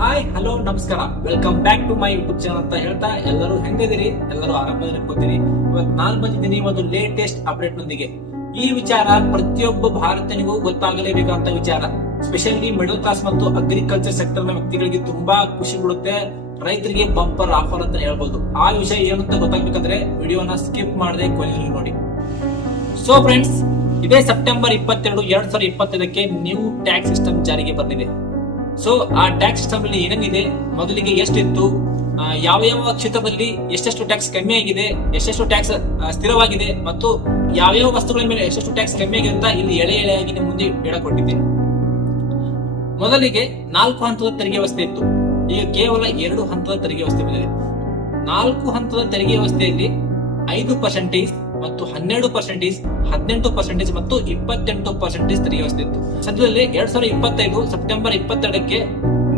Hi hello ನಮಸ್ಕಾರ, welcome back to my YouTube channel ಅಂತ ಹೇಳ್ತಾ ಎಲ್ಲರೂ ಹೆಂಗಿದಿರಿ? ಎಲ್ಲರೂ ಆರಾಮದಲ್ಲಿ ಅನ್ಕೋತೀನಿ. ಇವತ್ತು ನಾನು ಬಂದಿದ್ದೀನಿ ಒಂದು ಲೇಟೆಸ್ಟ್ ಅಪ್ಡೇಟ್ ನೊಂದಿಗೆ. ಈ ವಿಚಾರ ಪ್ರತಿಯೊಬ್ಬ ಭಾರತೀಯನಿಗೂ ಗೊತ್ತಾಗಲೇಬೇಕಂತ ವಿಚಾರ. ಸ್ಪೆಷಲಿ ಮಿಡಲ್ ಕ್ಲಾಸ್ ಮತ್ತು ಅಗ್ರಿಕಲ್ಚರ್ ಸೆಕ್ಟರ್ ನ ವ್ಯಕ್ತಿಗಳಿಗೆ ತುಂಬಾ ಖುಷಿ ಕೊಡುತ್ತೆ. ರೈತರಿಗೆ ಬಂಪರ್ ಆಫರ್ ಅಂತ ಹೇಳ್ಬೋದು. ಆ ವಿಷಯ ಏನಂತ ಗೊತ್ತಾಗ್ಬೇಕಂದ್ರೆ ವಿಡಿಯೋನ ಸ್ಕಿಪ್ ಮಾಡದೆ ಕೊನೆಯಲ್ಲಿ ನೋಡಿ. ಸೊ ಫ್ರೆಂಡ್ಸ್, ಇದೇ ಸೆಪ್ಟೆಂಬರ್ 22, 2025ಕ್ಕೆ ನ್ಯೂ ಟ್ಯಾಕ್ಸ್ ಸಿಸ್ಟಮ್ ಜಾರಿಗೆ ಬಂದಿದೆ. ಸೊ ಆ ಟ್ಯಾಕ್ಸ್ ಸಿಸ್ಟಮ್ ಅಲ್ಲಿ ಏನೇನಿದೆ, ಮೊದಲಿಗೆ ಎಷ್ಟಿತ್ತು, ಯಾವ ಯಾವ ಕ್ಷೇತ್ರದಲ್ಲಿ ಎಷ್ಟೆಷ್ಟು ಟ್ಯಾಕ್ಸ್ ಕಮ್ಮಿ ಆಗಿದೆ, ಎಷ್ಟೆಷ್ಟು ಟ್ಯಾಕ್ಸ್ ಸ್ಥಿರವಾಗಿದೆ ಮತ್ತು ಯಾವ ವಸ್ತುಗಳ ಮೇಲೆ ಎಷ್ಟೆಷ್ಟು ಟ್ಯಾಕ್ಸ್ ಕಮ್ಮಿ ಆಗಿದೆ ಅಂತ ಇಲ್ಲಿ ಎಳೆಯಾಗಿ ನಿಮ್ಮ ಮುಂದೆ ಹೇಳಿಕೊಟ್ಟಿದ್ದೇನೆ. ಮೊದಲಿಗೆ 4 ಹಂತದ ತೆರಿಗೆ ವ್ಯವಸ್ಥೆ ಇತ್ತು. ಈಗ ಕೇವಲ 2 ಹಂತದ ತೆರಿಗೆ ವ್ಯವಸ್ಥೆ ಬಂದಿದೆ. 4 ಹಂತದ ತೆರಿಗೆ ವ್ಯವಸ್ಥೆಯಲ್ಲಿ 5% ಮತ್ತು 12%, 18% ಮತ್ತು 28% ತೆರಿಗೆ ವ್ಯವಸ್ಥೆ ಇತ್ತು. ಸದ್ಯದಲ್ಲಿ 2025 ಸೆಪ್ಟೆಂಬರ್ 22ಕ್ಕೆ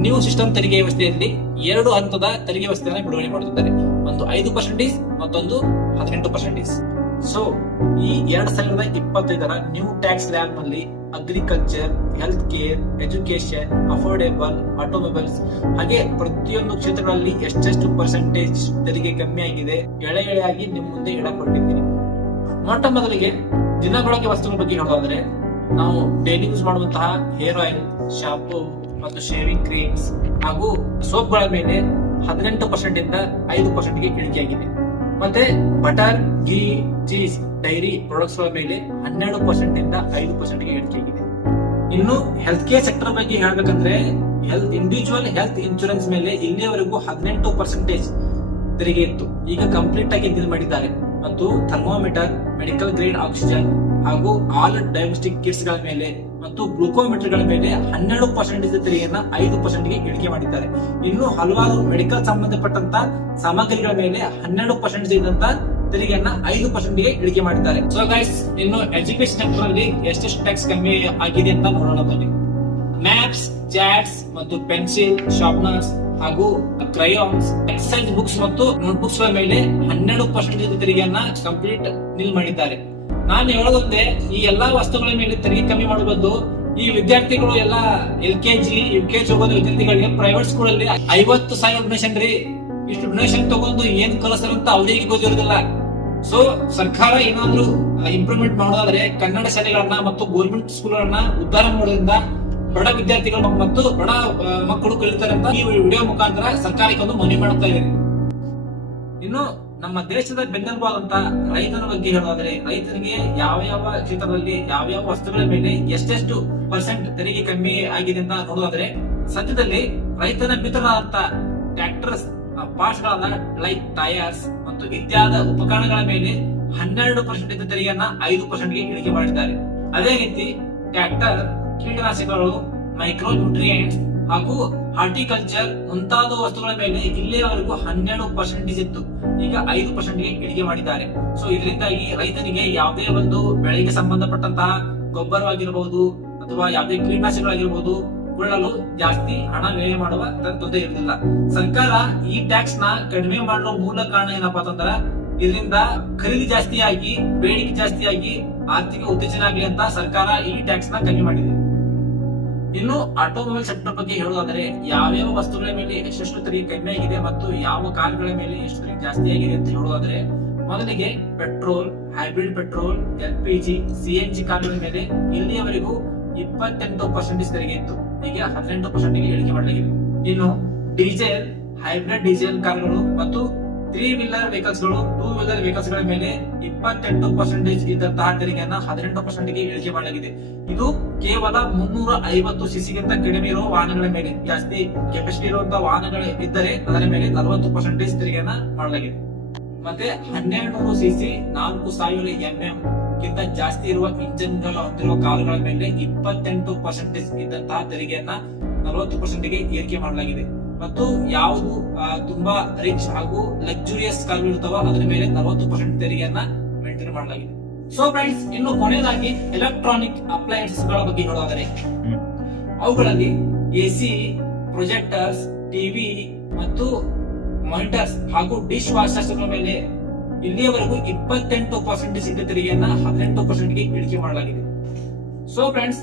ನ್ಯೂ ಸಿಸ್ಟಮ್ ತೆರಿಗೆ ವ್ಯವಸ್ಥೆಯಲ್ಲಿ 2 ಹಂತದ ತೆರಿಗೆ ವ್ಯವಸ್ಥೆಯನ್ನು ಬಿಡುಗಡೆ ಮಾಡುತ್ತಿದ್ದಾರೆ. ಒಂದು 5% ಮತ್ತೊಂದು 18%. ಸೊ ಈ 2025ರ ನ್ಯೂ ಟ್ಯಾಕ್ಸ್ ಲ್ಯಾಬ್ ನಲ್ಲಿ agriculture, health care, education, affordable, automobiles ಹಾಗೆ ಪ್ರತಿಯೊಂದು ಕ್ಷೇತ್ರಗಳಲ್ಲಿ ಎಷ್ಟೆಷ್ಟು ಪರ್ಸೆಂಟೇಜ್ ತೆರಿಗೆ ಕಮ್ಮಿ ಆಗಿದೆ ಎಳೆಯಾಗಿ ನಿಮ್ಮ ಮುಂದೆ ಇಡಕೊಟ್ಟಿದ್ದೀನಿ. ಮೊಟ್ಟ ಮೊದಲಿಗೆ ದಿನಬಳಕೆ ವಸ್ತುಗಳ ಬಗ್ಗೆ ಹೇಳೋದಾದ್ರೆ, ನಾವು ಡೈಲಿ ಯೂಸ್ ಮಾಡುವಂತಹ ಹೇರ್ ಆಯಿಲ್, ಶಾಂಪೂ ಮತ್ತು ಶೇವಿಂಗ್ ಕ್ರೀಮ್ಸ್ ಹಾಗೂ ಸೋಪ್ಗಳ ಮೇಲೆ 18% ಇಂದ 5%ಗೆ ಇಳಿಕೆಯಾಗಿದೆ. ಮತ್ತೆ ಬಟರ್, ಘೀ, ಚೀಸ್, ಡೈರಿ ಪ್ರಾಡಕ್ಟ್ಸ್ ಗಳ ಮೇಲೆ 12% ಇಂದ 5%ಗೆ ಇಳಿಕೆಯಾಗಿದೆ. ಇನ್ನು ಹೆಲ್ತ್ ಕೇರ್ ಸೆಕ್ಟರ್ ಬಗ್ಗೆ ಹೇಳ್ಬೇಕಂದ್ರೆ, ಇಂಡಿವಿಜುವಲ್ ಹೆಲ್ತ್ ಇನ್ಶೂರೆನ್ಸ್ ಮೇಲೆ ಇಲ್ಲಿಯವರೆಗೂ 18% ತೆರಿಗೆ ಇತ್ತು. ಈಗ ಕಂಪ್ಲೀಟ್ ಆಗಿ ನಿಲ್ ಮಾಡಿದ್ದಾರೆ. ಮತ್ತು ಥರ್ಮೋಮೀಟರ್, ಮೆಡಿಕಲ್ ಗ್ರೇಡ್ ಆಕ್ಸಿಜನ್ ಹಾಗೂ ಆಲ್ ಡಯಾಗ್ನೋಸ್ಟಿಕ್ ಕಿಟ್ಸ್ ಗಳ ಮೇಲೆ ಮತ್ತು ಗ್ಲೂಕೋಮೀಟರ್ ಗಳ ಮೇಲೆ 12% ತೆರಿಗೆಯನ್ನ 5%ಗೆ ಇಳಿಕೆ ಮಾಡಿದ್ದಾರೆ. ಇನ್ನು ಹಲವಾರು ಮೆಡಿಕಲ್ ಸಂಬಂಧಪಟ್ಟಂತ ಸಾಮಗ್ರಿಗಳ ಮೇಲೆ 12% ಇದ್ದಂತ ತೆರಿಗೆಯನ್ನ 5%ಗೆ ಇಳಿಕೆ ಮಾಡಿದ್ದಾರೆ. ಸೊ ಗೈಸ್, ಇನ್ನು ಎಜುಕೇಶನ್ ಸೆಕ್ಟರ್ ಅಲ್ಲಿ ಎಷ್ಟೆಷ್ಟು ಟ್ಯಾಕ್ಸ್ ಕಮ್ಮಿ ಆಗಿದೆ ಅಂತ ನೋಡೋಣ ಬನ್ನಿ. ಮ್ಯಾಪ್ಸ್, ಚಾಟ್ಸ್ ಮತ್ತು ಪೆನ್ಸಿಲ್, ಶಾರ್ಪ್ನರ್ಸ್ ಹಾಗೂ ಕ್ರಯಾನ್ಸ್, ಎಕ್ಸರ್ಸೈಸ್ ಬುಕ್ಸ್ ಮತ್ತು ನೋಟ್ಬುಕ್ಸ್ ಗಳ ಮೇಲೆ 12% ತೆರಿಗೆಯನ್ನ ಕಂಪ್ಲೀಟ್ ನಿಲ್ ಮಾಡಿದ್ದಾರೆ. ನಾನು ಹೇಳೋದಂತೆ, ಈ ಎಲ್ಲಾ ವಸ್ತುಗಳ ಮೇಲೆ ತೆರಿಗೆ ಕಮ್ಮಿ ಮಾಡಬಹುದು. ಈ ವಿದ್ಯಾರ್ಥಿಗಳು ಎಲ್ಲ LKG, UKG ಹೋಗೋದು ವಿದ್ಯಾರ್ಥಿಗಳಿಗೆ ಪ್ರೈವೇಟ್ ಸ್ಕೂಲ್ ಅಲ್ಲಿ 50,000 ಡೊನೇಷನ್ ರೀ. ಇಷ್ಟು ಡೊನೇಷನ್ ತಗೊಂಡು ಏನ್ ಕಲಿಸ್ತಾರಂತ ಅವರಿಗೆ ಗೊತ್ತಿರೋದಿಲ್ಲ. ಸೊ ಸರ್ಕಾರ ಏನಾದ್ರು ಇಂಪ್ರೂವ್ಮೆಂಟ್ ಮಾಡೋದಾದ್ರೆ ಕನ್ನಡ ಶಾಲೆಗಳನ್ನ ಮತ್ತು ಗೌರ್ಮೆಂಟ್ ಸ್ಕೂಲ್ಗಳನ್ನ ಉದ್ಧಾರ ಮಾಡೋದ್ರಿಂದ ಬಡ ವಿದ್ಯಾರ್ಥಿಗಳು ಮತ್ತು ಬಡ ಮಕ್ಕಳು ಕಲಿತಾರೆ ಅಂತ ಈ ವಿಡಿಯೋ ಮುಖಾಂತರ ಸರ್ಕಾರಕ್ಕೆ ಒಂದು ಮನವಿ ಮಾಡುತ್ತಾ ಇದೆ. ಇನ್ನು ನಮ್ಮ ದೇಶದ ಬೆನ್ನೆಲುಬಾದಂತ ರೈತನ ಬಗ್ಗೆ ಹೇಳೋದಾದ್ರೆ, ರೈತನಿಗೆ ಯಾವ ಕ್ಷೇತ್ರದಲ್ಲಿ ಯಾವ ವಸ್ತುಗಳ ಮೇಲೆ ಎಷ್ಟೆಷ್ಟು ಪರ್ಸೆಂಟ್ ತೆರಿಗೆ ಕಮ್ಮಿ ಆಗಿದೆ ಅಂತ ನೋಡೋದಾದ್ರೆ, ಸದ್ಯದಲ್ಲಿ ರೈತನ ಮಿತ್ರರಾದಂತ ಟ್ರ್ಯಾಕ್ಟರ್ಸ್ ಪಾರ್ಟ್ಸ್ ಗಳನ್ನ ಲೈಕ್ ಟೈರ್ಸ್ ಮತ್ತು ಇತ್ಯಾದಿ ಉಪಕರಣಗಳ ಮೇಲೆ 12% ತೆರಿಗೆಯನ್ನ 5%ಗೆ ಇಳಿಕೆ ಮಾಡಿದ್ದಾರೆ. ಅದೇ ರೀತಿ ಟ್ರ್ಯಾಕ್ಟರ್, ಕೀಟನಾಶಕಗಳು, ಮೈಕ್ರೋ ನ್ಯೂಟ್ರಿಯೆಂಟ್ಸ್ ಹಾಗೂ ಹಾರ್ಟಿಕಲ್ಚರ್ ಮುಂತಾದ ವಸ್ತುಗಳ ಮೇಲೆ ಇಲ್ಲಿಯವರೆಗೂ 12% ಇತ್ತು. ಈಗ 5%ಗೆ ಇಳಿಕೆ ಮಾಡಿದ್ದಾರೆ. ಸೊ ಇದರಿಂದಾಗಿ ರೈತನಿಗೆ ಯಾವುದೇ ಒಂದು ಬೆಳೆಗೆ ಸಂಬಂಧಪಟ್ಟಂತಹ ಗೊಬ್ಬರವಾಗಿರಬಹುದು ಅಥವಾ ಯಾವುದೇ ಕೀಟನಾಶಕಗಳಾಗಿರಬಹುದು ಕೊಳ್ಳಲು ಜಾಸ್ತಿ ಹಣ ವ್ಯಯ ಮಾಡುವ ತೊಂದರೆ ಇರುವುದಿಲ್ಲ. ಸರ್ಕಾರ ಈ ಟ್ಯಾಕ್ಸ್ ನ ಕಡಿಮೆ ಮಾಡಲು ಮೂಲ ಕಾರಣ ಏನಪ್ಪಾ ಅಂತಂದ್ರ, ಇದರಿಂದ ಖರೀದಿ ಜಾಸ್ತಿಯಾಗಿ ಬೇಡಿಕೆ ಜಾಸ್ತಿಯಾಗಿ ಆರ್ಥಿಕ ಉತ್ತೇಜನ ಆಗಲಿ ಅಂತ ಸರ್ಕಾರ ಈ ಟ್ಯಾಕ್ಸ್ ನ ಕಡಿಮೆ ಮಾಡಿದೆ. ಇನ್ನು ಆಟೋಮೊಬೈಲ್ ಸೆಕ್ಟರ್ ಬಗ್ಗೆ ಹೇಳೋದಾದ್ರೆ, ಯಾವ್ಯಾವ ವಸ್ತುಗಳ ಮೇಲೆ ಎಷ್ಟೆಷ್ಟು ತೆರಿಗೆ ಕಡಿಮೆ ಆಗಿದೆ ಮತ್ತು ಯಾವ ಕಾರ್ಗಳ ಮೇಲೆ ಎಷ್ಟು ತೆರಿಗೆ ಜಾಸ್ತಿ ಆಗಿದೆ ಅಂತ ಹೇಳೋದಾದ್ರೆ, ಮೊದಲಿಗೆ petrol, hybrid petrol, LPG, CNG ಕಾರ್ಗಳ ಮೇಲೆ ಇಲ್ಲಿಯವರೆಗೂ 28% ತೆರಿಗೆ ಇತ್ತು. ಈಗ 18%ಗೆ ಇಳಿಕೆ ಮಾಡಲಾಗಿದೆ. ಇನ್ನು ಡೀಸೆಲ್, ಹೈಬ್ರಿಡ್ ಡೀಸೆಲ್ ಕಾರ್ಗಳು ಮತ್ತು 3 ವೀಲರ್ ವೆಹಿಕಲ್ಸ್ ಗಳು, 2 ವೀಲರ್ ವೆಹಿಕಲ್ಸ್ ಗಳ ಮೇಲೆ 28% ಇದ್ದಂತಹ ತೆರಿಗೆಯನ್ನ 18%ಗೆ ಇಳಿಕೆ ಮಾಡಲಾಗಿದೆ. ಇದು ಕೇವಲ 350 cc ಕಡಿಮೆ ಇರುವ ವಾಹನಗಳ ಮೇಲೆ, ಜಾಸ್ತಿ ಕೆಪಾಸಿಟಿ ಇರುವಂತಹ ವಾಹನಗಳು ಇದ್ದರೆ ಅದರ ಮೇಲೆ 40% ತೆರಿಗೆಯನ್ನ ಮಾಡಲಾಗಿದೆ. ಮತ್ತೆ 1200 cc 4000 mm ಗಿಂತ ಜಾಸ್ತಿ ಇರುವ ಇಂಜಿನ್ ಹೊಂದಿರುವ ಕಾರುಗಳ ಮೇಲೆ 28% ಇದ್ದಂತಹ ತೆರಿಗೆಯನ್ನ 40%ಗೆ ಏರಿಕೆ ಮಾಡಲಾಗಿದೆ. ಮತ್ತು ಯಾವುದು ತುಂಬಾ ರಿಚ್ ಹಾಗೂ ಲಕ್ಸುರಿಯಸ್ ಕಾರು ಇರ್ತಾವ ಅದರ ಮೇಲೆ 40% ತೆರಿಗೆಯನ್ನ ಮೇಂಟೈನ್ ಮಾಡಲಾಗಿದೆ. ಸೊ ಫ್ರೆಂಡ್ಸ್, ಇನ್ನು ಕೊನೆಯದಾಗಿ ಎಲೆಕ್ಟ್ರಾನಿಕ್ ಅಪ್ಲಯನ್ಸಸ್ ಗಳ ಬಗ್ಗೆ ಹೇಳೋದಾದರೆ, ಅವುಗಳಲ್ಲಿ AC, ಪ್ರೊಜೆಕ್ಟರ್ಸ್, ಟಿವಿ ಮತ್ತು ಮಾನಿಟರ್ಸ್ ಹಾಗೂ ಡಿಶ್ ವಾಷರ್ಸ್ ಗಳ ಮೇಲೆ ಇಲ್ಲಿಯವರೆಗೂ 28% ತೆರಿಗೆಯನ್ನ 18%ಗೆ ಇಳಿಕೆ ಮಾಡಲಾಗಿದೆ. ಸೊ ಫ್ರೆಂಡ್ಸ್,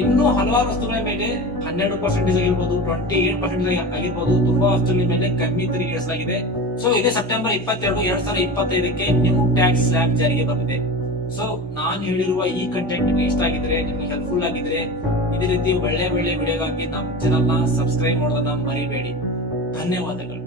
ಇನ್ನೂ ಹಲವಾರು ವಸ್ತುಗಳ ಮೇಲೆ 12% ಆಗಿರ್ಬೋದು, 28% ಆಗಿರ್ಬೋದು, ತುಂಬಾ ವಸ್ತುಗಳ ಮೇಲೆ ಕಮ್ಮಿ ತೆರಿಗೆ ಇಳಿಸಲಾಗಿದೆ. ಸೊ ಇದೇ ಸೆಪ್ಟೆಂಬರ್ 22, 2025ಕ್ಕೆ ನ್ಯೂ ಟ್ಯಾಕ್ಸ್ ಸ್ಲ್ಯಾಬ್ ಜಾರಿಗೆ ಬಂದಿದೆ. ಸೊ ನಾನು ಹೇಳಿರುವ ಈ ಕಂಟೆಂಟ್ ನಿಮಗೆ ಇಷ್ಟ ಆಗಿದ್ರೆ, ನಿಮ್ಗೆ ಹೆಲ್ಪ್ಫುಲ್ ಆಗಿದ್ರೆ, ಇದೇ ರೀತಿ ಒಳ್ಳೆ ವಿಡಿಯೋಗಾಗಿ ನಮ್ಮ ಚಾನಲ್ ನ ಸಬ್ಸ್ಕ್ರೈಬ್ ಮಾಡೋದನ್ನ ಮರಿಬೇಡಿ. ಧನ್ಯವಾದಗಳು.